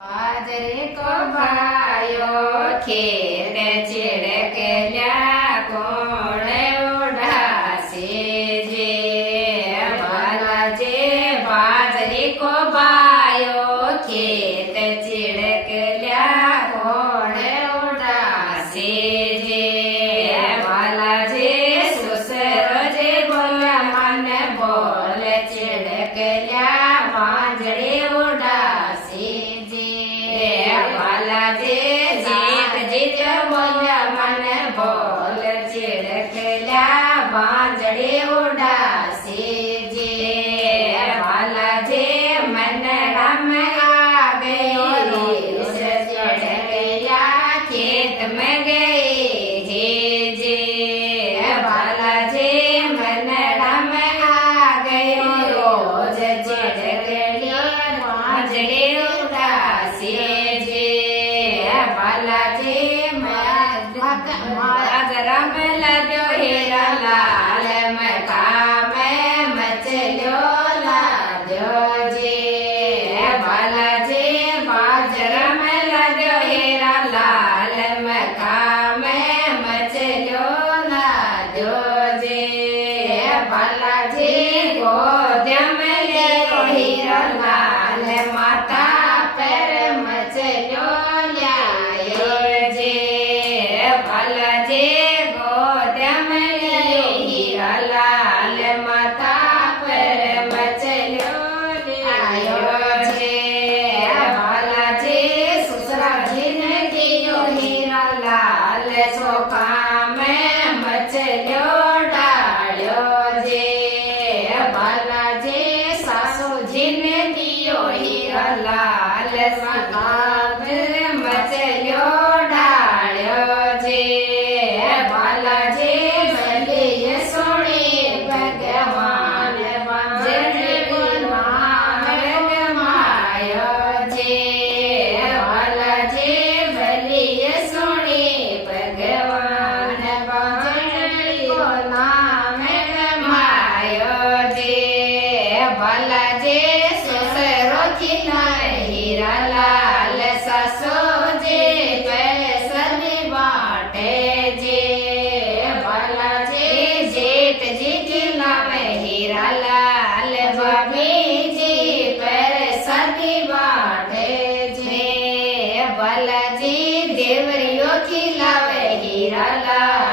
बाजरे को भायो खेत चिड़कल्या कोण उड़ासे जे भला जे बाजरे को भायो खेत चिड़कल्या कोण उड़ासे जे भला जे सुसरो जे बोला मन बोल चिड़कल्या बाजरे उड़ासे बोल चिड़कल्या बांजड़े उड़ासे जे वाला जे मन राम आ गयो चिड़कल्या खेत में गए हे जे वाला जे मन राम आ गयो रोज चिड़कल्या बांजड़े उड़ासे जे वाला जे राम लद्यो हेरा लाल मका में मचलो लाद्यो जे बाला जे बाजरा में लद्यो हेरा लाल मका में मचलो लाद्यो जे बाला जे गोद्या में लियो हेरा लाल माता पर मचलो ल्यायो जे बाला जे लाल माता पर मचलो आयो जे बाला जे ससुरा जी ने दियो हीरा लाल सोखा में मचलो डालो जे बाला जे सासू जी ने दियो हीरा लाल सोखा में मचलो डालो जे बाला जे भला जे ससुरो हीरा लाल सासो जे पैसली बाटे जे भला जे जेठ जी खिलावे हीरा लाल भाभी जी पैसली बाटे जे भला जी देवरियो खिलावे हीरा लाल